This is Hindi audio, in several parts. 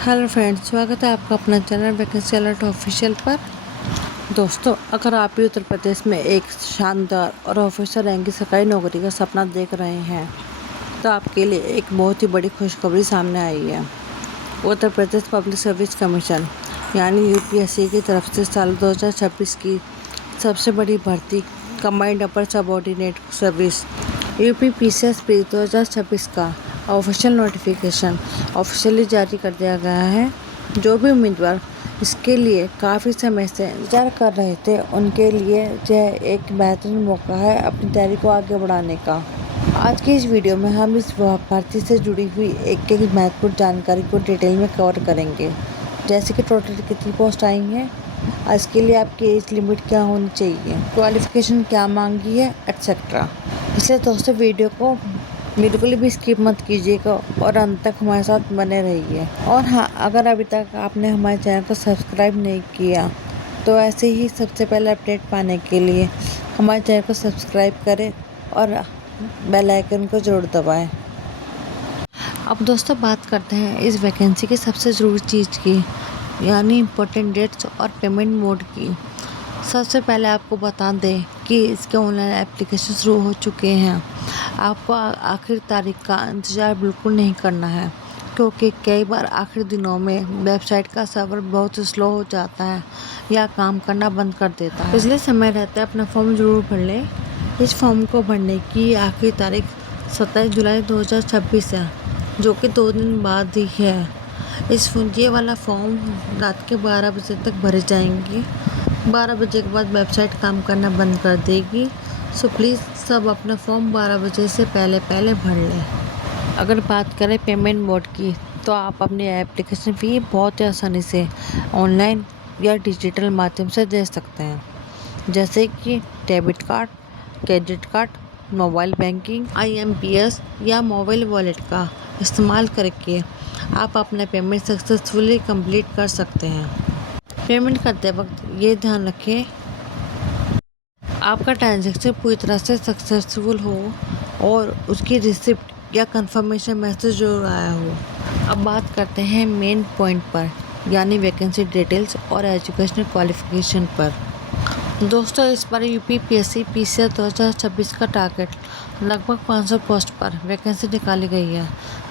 हेलो फ्रेंड्स, स्वागत है आपका अपना चैनल वैकेंसी अलर्ट ऑफिशियल पर। दोस्तों, अगर आप भी उत्तर प्रदेश में एक शानदार और ऑफिसर रैंक की सरकारी नौकरी का सपना देख रहे हैं तो आपके लिए एक बहुत ही बड़ी खुशखबरी सामने आई है। Uttar Pradesh public service commission यानी यूपीएससी की तरफ से साल 2026 की सबसे बड़ी भर्ती कंबाइंड अपर सबऑर्डिनेट सर्विस यूपीपीसीएस प्री 2026 का ऑफिशियल नोटिफिकेशन ऑफिशियली जारी कर दिया गया है। जो भी उम्मीदवार इसके लिए काफ़ी समय से इंतजार कर रहे थे उनके लिए यह एक बेहतरीन मौका है अपनी तैयारी को आगे बढ़ाने का। आज की इस वीडियो में हम इस भर्ती से जुड़ी हुई एक महत्वपूर्ण जानकारी को डिटेल में कवर करेंगे, जैसे कि टोटल कितनी पोस्ट आई हैं, इसके लिए आपकी एज लिमिट क्या होनी चाहिए, क्वालिफिकेशन क्या मांगी है, एट्सेट्रा। इसलिए दोस्तों वीडियो को बिल्कुल भी स्किप मत कीजिएगा और अंत तक हमारे साथ बने रहिए। और हाँ, अगर अभी तक आपने हमारे चैनल को सब्सक्राइब नहीं किया तो ऐसे ही सबसे पहले अपडेट पाने के लिए हमारे चैनल को सब्सक्राइब करें और बेल आइकन को जरूर दबाएं। अब दोस्तों बात करते हैं इस वैकेंसी की सबसे ज़रूरी चीज़ की, यानी इम्पोर्टेंट डेट्स और पेमेंट मोड की। सबसे पहले आपको बता दें कि इसके ऑनलाइन एप्लीकेशन शुरू हो चुके हैं। आपको आखिरी तारीख का इंतज़ार बिल्कुल नहीं करना है, क्योंकि कई बार आखिरी दिनों में वेबसाइट का सर्वर बहुत स्लो हो जाता है या काम करना बंद कर देता है। इसलिए समय रहता है अपना फॉर्म ज़रूर भर लें। इस फॉर्म को भरने की आखिरी तारीख 27 जुलाई 2026 है, जो कि 2 दिन बाद ही है। ये वाला फॉर्म रात के 12 बजे तक भरे जाएंगे। 12 बजे के बाद वेबसाइट काम करना बंद कर देगी। सो प्लीज़ सब अपना फॉर्म 12 बजे से पहले भर लें। अगर बात करें पेमेंट मोड की, तो आप अपनी एप्लीकेशन फ़ी बहुत ही आसानी से ऑनलाइन या डिजिटल माध्यम से दे सकते हैं, जैसे कि debit card, credit card, mobile banking, IMPS या मोबाइल वॉलेट का इस्तेमाल करके आप अपना पेमेंट सक्सेसफुली कंप्लीट कर सकते हैं। पेमेंट करते वक्त ये ध्यान रखें आपका ट्रांजैक्शन पूरी तरह से सक्सेसफुल हो और उसकी रिसिप्ट या कंफर्मेशन मैसेज जरूर आया हो। अब बात करते हैं मेन पॉइंट पर, यानी वैकेंसी डिटेल्स और एजुकेशनल क्वालिफिकेशन पर। दोस्तों, इस बार यूपीपीएससी पीसीएस 2026 का टारगेट लगभग 500 पोस्ट पर वैकेंसी निकाली गई है।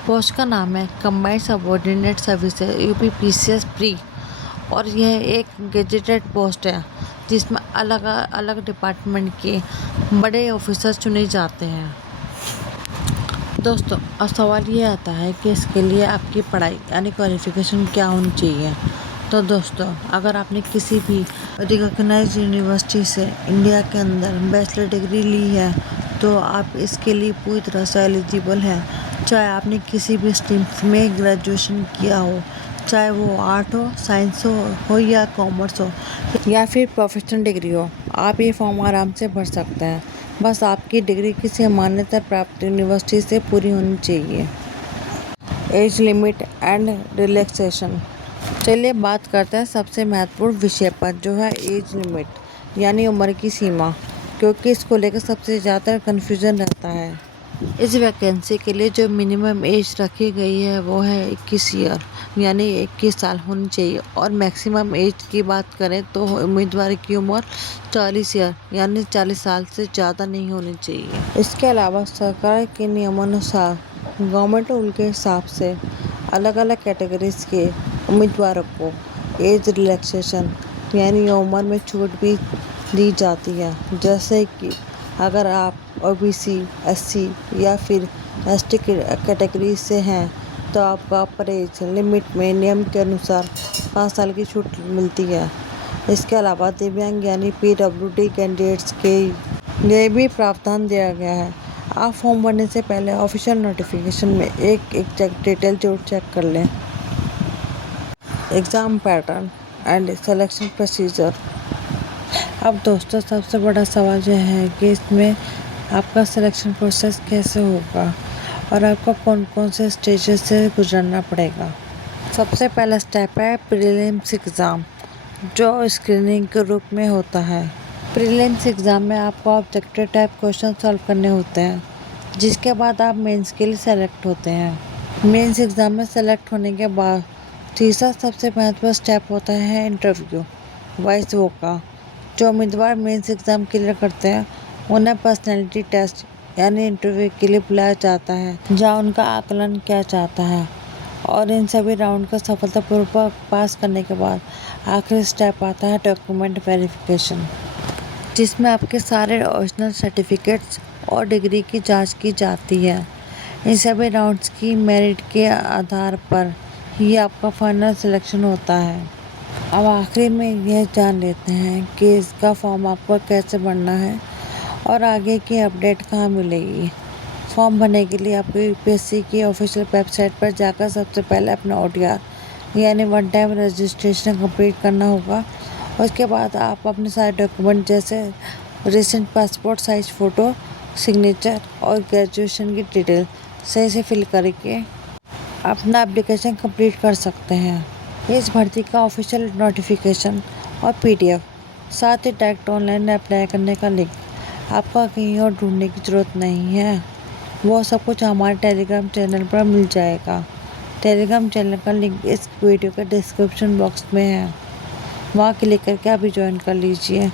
पोस्ट का नाम है combined subordinate service UPPCS pre और यह एक गेजेटेड पोस्ट है जिसमें अलग अलग डिपार्टमेंट के बड़े ऑफिसर चुने जाते हैं। दोस्तों, अब सवाल ये आता है कि इसके लिए आपकी पढ़ाई यानी क्वालिफिकेशन क्या होनी चाहिए। तो दोस्तों, अगर आपने किसी भी रिकॉग्नाइज्ड यूनिवर्सिटी से इंडिया के अंदर बैचलर डिग्री ली है तो आप इसके लिए पूरी तरह से एलिजिबल हैं। चाहे आपने किसी भी स्ट्रीम में ग्रेजुएशन किया हो, चाहे वो आर्ट हो, साइंस हो या कॉमर्स हो या फिर प्रोफेशनल डिग्री हो, आप ये फॉर्म आराम से भर सकते हैं। बस आपकी डिग्री किसी मान्यता प्राप्त यूनिवर्सिटी से पूरी होनी चाहिए। Age limit and relaxation. चलिए बात करते हैं सबसे महत्वपूर्ण विषय पर, जो है एज लिमिट यानी उम्र की सीमा, क्योंकि इसको लेकर सबसे ज़्यादा कन्फ्यूज़न रहता है। इस वैकेंसी के लिए जो मिनिमम एज रखी गई है वो है 21 ईयर यानी 21 साल होनी चाहिए, और मैक्सिमम एज की बात करें तो उम्मीदवार की उम्र 40 ईयर यानी 40 साल से ज़्यादा नहीं होनी चाहिए। इसके अलावा सरकार के नियमानुसार गवर्नमेंट रूल के हिसाब से अलग अलग कैटेगरीज के उम्मीदवारों को एज रिलैक्सेशन यानी उम्र में छूट भी दी जाती है। जैसे कि अगर आप ओबीसी, एससी या फिर एसटी कैटेगरी से हैं तो आपको अपर एज लिमिट में नियम के अनुसार 5 साल की छूट मिलती है। इसके अलावा दिव्यांग यानी पीडब्ल्यूडी कैंडिडेट्स के लिए भी प्रावधान दिया गया है। आप फॉर्म भरने से पहले ऑफिशियल नोटिफिकेशन में एक डिटेल जरूर चेक कर लें। Exam pattern and selection procedure. अब दोस्तों, सबसे बड़ा सवाल यह है कि इसमें आपका सिलेक्शन प्रोसेस कैसे होगा और आपको कौन कौन से स्टेजेस से गुजरना पड़ेगा। सबसे पहला स्टेप है प्रीलिम्स एग्ज़ाम, जो स्क्रीनिंग के रूप में होता है। प्रीलिम्स एग्ज़ाम में आपको ऑब्जेक्टिव टाइप क्वेश्चन सॉल्व करने होते हैं, जिसके बाद आप मेंस के लिए सेलेक्ट होते हैं। मेंस एग्ज़ाम में सेलेक्ट होने के बाद तीसरा सबसे महत्वपूर्ण स्टेप होता है इंटरव्यू वॉइस वोका। जो उम्मीदवार मेंस एग्ज़ाम क्लियर करते हैं उन्हें पर्सनैलिटी टेस्ट यानी इंटरव्यू के लिए बुलाया जाता है, जहाँ उनका आकलन किया जाता है। और इन सभी राउंड को सफलतापूर्वक पास करने के बाद आखिरी स्टेप आता है डॉक्यूमेंट वेरिफिकेशन, जिसमें आपके सारे ओरिजिनल सर्टिफिकेट्स और डिग्री की जांच की जाती है। इन सभी राउंड्स की मेरिट के आधार पर ही आपका फाइनल सिलेक्शन होता है। अब आखिरी में यह जान लेते हैं कि इसका फॉर्म आपको कैसे भरना है और आगे की अपडेट कहाँ मिलेगी। फॉर्म भरने के लिए आपको यूपीएससी की ऑफिशियल वेबसाइट पर जाकर सबसे पहले अपना OTR यानी वन टाइम रजिस्ट्रेशन कंप्लीट करना होगा। उसके बाद आप अपने सारे डॉक्यूमेंट जैसे recent passport size photo, signature और ग्रेजुएशन की डिटेल सही से फिल करके अपना एप्लीकेशन कंप्लीट कर सकते हैं। इस भर्ती का ऑफिशियल नोटिफिकेशन और PDF, साथ ही डायरेक्ट ऑनलाइन अप्लाई करने का लिंक आपका कहीं और ढूंढने की ज़रूरत नहीं है। वो सब कुछ हमारे टेलीग्राम चैनल पर मिल जाएगा। टेलीग्राम चैनल का लिंक इस वीडियो के डिस्क्रिप्शन बॉक्स में है, वहाँ क्लिक करके अभी ज्वाइन कर लीजिए।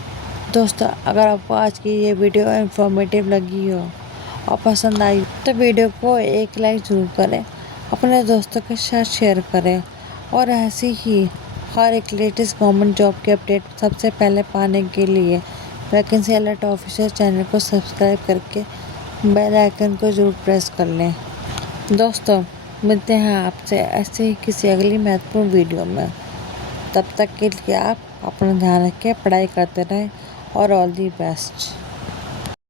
दोस्तों, अगर आपको आज की ये वीडियो इन्फॉर्मेटिव लगी हो और पसंद आई तो वीडियो को एक लाइक ज़रूर करें, अपने दोस्तों के साथ शेयर करें और ऐसी ही हर एक लेटेस्ट गवर्नमेंट जॉब की अपडेट सबसे पहले पाने के लिए वैकेंसी अलर्ट ऑफिशियल चैनल को सब्सक्राइब करके बेल आइकन को ज़रूर प्रेस कर लें। दोस्तों, मिलते हैं आपसे ऐसे ही किसी अगली महत्वपूर्ण वीडियो में। तब तक के लिए आप अपना ध्यान रखें, पढ़ाई करते रहें और ऑल दी बेस्ट।